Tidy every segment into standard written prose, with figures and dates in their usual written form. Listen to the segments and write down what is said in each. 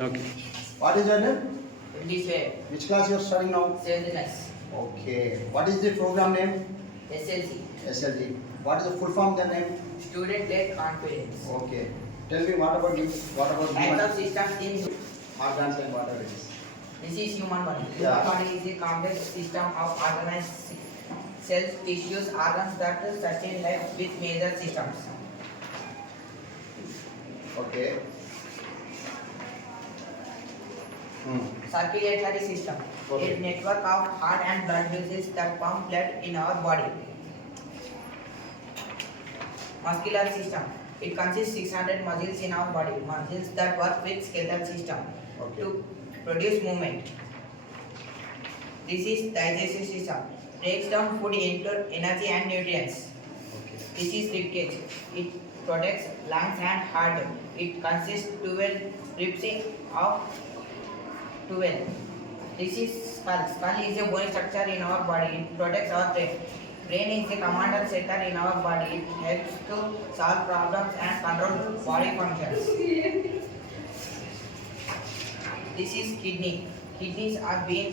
Okay. What is your name? This way. Which class you are studying now? Self-defense. Okay. What is the program name? SLC. SLG. What is the full form the name? Student-led confidence. Okay. Tell me what about you? What about Types of human systems in organs and whatever it is? this is human body. Yeah. Human body is a complex system of organized cells, tissues, organs that sustain life with major systems. Okay. Circulatory system. Okay. A network of heart and blood vessels that pump blood in our body. Muscular system. It consists 600 muscles in our body. Muscles that work with skeletal system Okay. to produce movement. This is digestive system. Breaks down food into energy and nutrients. Okay. This is ribcage. It protects lungs and heart. It consists 12 ribs of 12. This is skull. Skull is a bone structure in our body. It protects our brain. Brain is a commander center in our body. It helps to solve problems and control body functions. This is kidney. Kidneys are being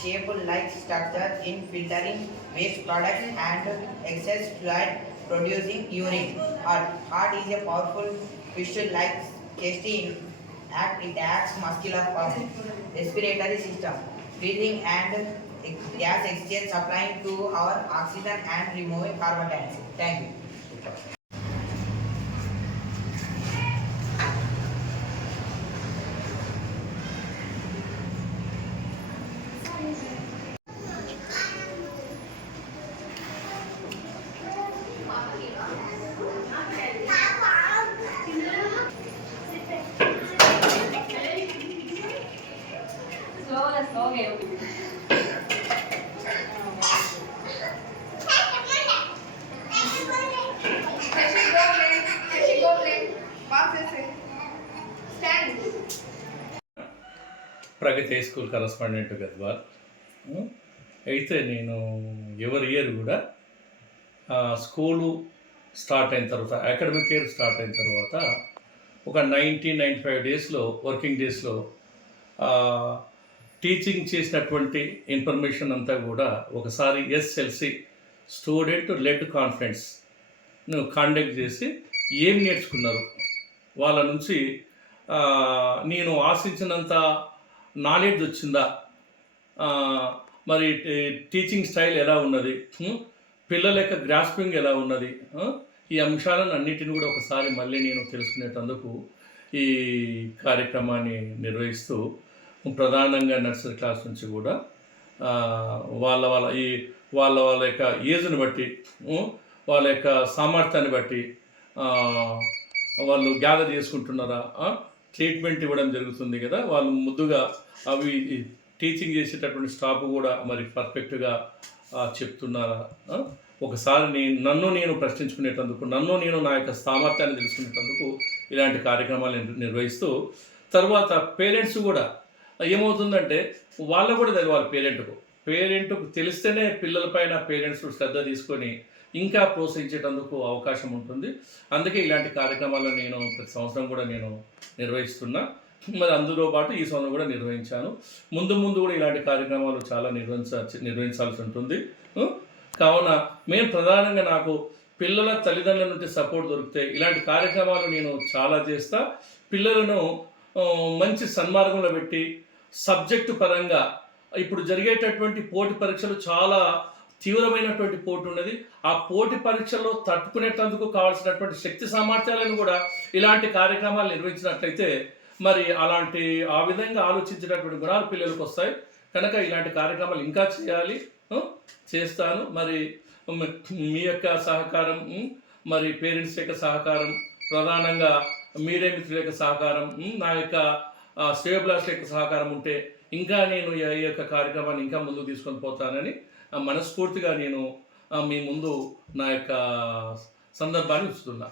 shaped like structure in filtering waste products and excess fluid producing urine. Heart is a powerful fissure like chest in act. It acts muscular pump. Respiratory system. Breathing and gas exchange supplying to our oxygen and removing carbon dioxide. Thank you. Pragati high school correspondent Gadwal. అయితే నేను ఎవరి year కూడా school start అయిన తర్వాత academic year start అయిన తర్వాత ఒక 95 డేస్లో వర్కింగ్ డేస్లో టీచింగ్ చేసినటువంటి ఇన్ఫర్మేషన్ అంతా కూడా ఒకసారి SLC student lead conference conduct చేసి ఏం నేర్చుకున్నారు వాళ్ళ నుంచి నేను ఆశించినంత నాలెడ్జ్ వచ్చిందా, మరి టీచింగ్ స్టైల్ ఎలా ఉన్నది, పిల్లల యొక్క గ్రాస్పింగ్ ఎలా ఉన్నది, ఈ అంశాలను అన్నిటిని కూడా ఒకసారి మళ్ళీ నేను తెలుసుకునేటందుకు ఈ కార్యక్రమాన్ని నిర్వహిస్తూ ప్రధానంగా నర్సరీ క్లాస్ నుంచి కూడా వాళ్ళ యొక్క ఏజ్ని బట్టి వాళ్ళ యొక్క సామర్థ్యాన్ని బట్టి వాళ్ళు గ్యాదర్ చేసుకుంటున్నారా, ట్రీట్మెంట్ ఇవ్వడం జరుగుతుంది కదా, వాళ్ళు ముందుగా అవి టీచింగ్ చేసేటటువంటి స్టాఫ్ కూడా మరి పర్ఫెక్ట్గా చెప్తున్నారా, ఒకసారి నన్ను నేను ప్రశ్నించుకునేటందుకు, నేను నా యొక్క సామర్థ్యాన్ని తెలుసుకునేటందుకు ఇలాంటి కార్యక్రమాలు నిర్వహిస్తూ, తర్వాత పేరెంట్స్ కూడా ఏమవుతుందంటే వాళ్ళకు కూడా తెలియాలి, పేరెంట్కు తెలిస్తేనే పిల్లలపైన పేరెంట్స్ శ్రద్ధ తీసుకొని ఇంకా ప్రోత్సహించేటందుకు అవకాశం ఉంటుంది. అందుకే ఇలాంటి కార్యక్రమాలను నేను ప్రతి సంవత్సరం కూడా నేను నిర్వహిస్తున్నా. మరి అందులో పాటు ఈ సంవత్సరం కూడా నిర్వహించాను. ముందు కూడా ఇలాంటి కార్యక్రమాలు చాలా నిర్వహించాల్సి ఉంటుంది. కావున మేము ప్రధానంగా నాకు పిల్లల తల్లిదండ్రుల నుండి సపోర్ట్ దొరికితే ఇలాంటి కార్యక్రమాలు నేను చాలా చేస్తా. పిల్లలను మంచి సన్మార్గంలో పెట్టి సబ్జెక్టు పరంగా ఇప్పుడు జరిగేటటువంటి పోటీ పరీక్షలు చాలా తీవ్రమైనటువంటి పోటీ ఉన్నది. ఆ పోటీ పరీక్షల్లో తట్టుకునేటందుకు కావాల్సినటువంటి శక్తి సామర్థ్యాలను కూడా ఇలాంటి కార్యక్రమాలు నిర్వహించినట్లయితే మరి ఆ విధంగా ఆలోచించేటటువంటి గుణాలు పిల్లలకు వస్తాయి. కనుక ఇలాంటి కార్యక్రమాలు ఇంకా చేస్తాను. మరి మీ యొక్క సహకారం, మరి పేరెంట్స్ యొక్క సహకారం, ప్రధానంగా మీడియా మిత్రుల యొక్క సహకారం, నా యొక్క శ్రేయోభిలాషుల యొక్క సహకారం ఉంటే ఇంకా నేను ఈ యొక్క కార్యక్రమాన్ని ఇంకా ముందుకు తీసుకొని పోతానని మనస్ఫూర్తిగా నేను మీ ముందు నా యొక్క సందర్భాన్ని ఉంచుతున్నా.